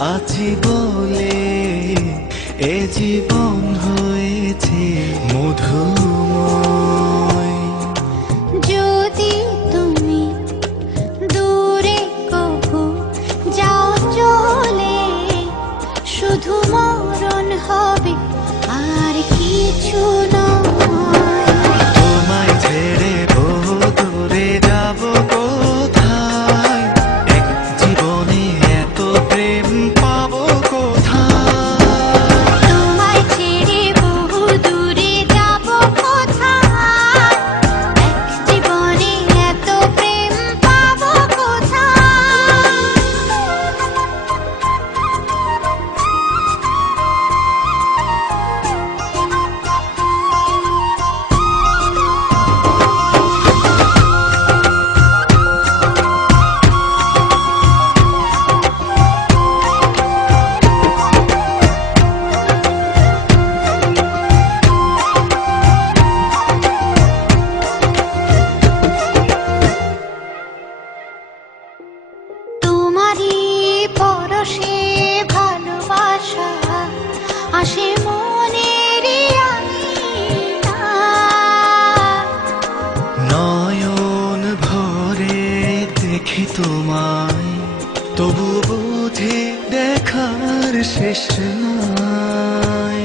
আছি বলে এ জীবন হয়েছে মধুময়। যদি তুমি দূরে কভু যাও চলে, শুধু মরণ হবে আর কিছু নয়। তোমায় ছেড়ে বহু দূরে যাব কোথায়, এক জীবনে এত প্রেম পাবো কোথায়। তোমায় ছেড়ে বহু দূরে যাব কোথায়, এক জীবনে এত প্রেম পাবো কোথায়। তোমারই পরশে ভালোবাসা আসে মনের আঙিনায়। নয়ন ভরে দেখি তোমায়, তবু বুঝি দেখার শেষ নাই।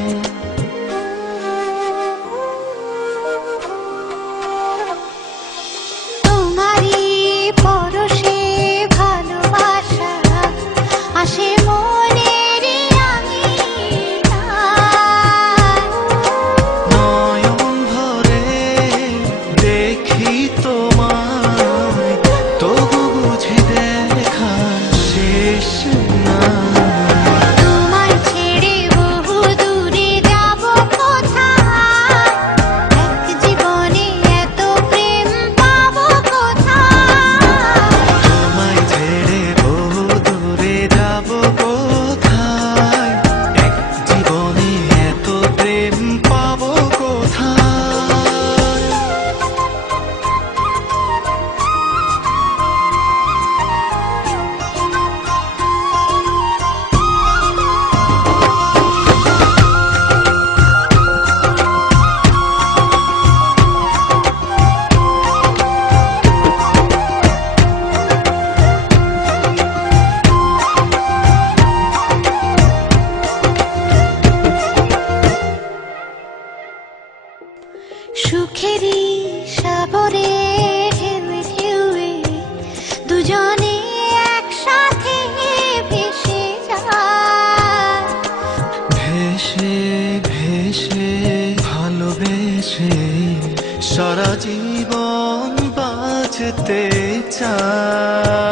তোমারই পরশে ভালোবাসা আসে মনের আঙিনায়। নয়ন ভরে দেখি তোমায়, তবু বুঝি দেখার শেষ নাই। তোমায় ছেড়ে বহু দূরে যাব কোথায়, এক জীবনে এত প্রেম পাবো কোথায়। তোমায় ছেড়ে বহু দূরে যাব কোথায়, এক জীবনে এত প্রেম পাবো কোথায়। সুখেরই সাগরে ঢেউয়ে ঢেউয়ে দুজনে একসাথে ভেসে যায়। ভেসে ভেসে ভালোবেসে সারা জীবন বাঁচতে চাই।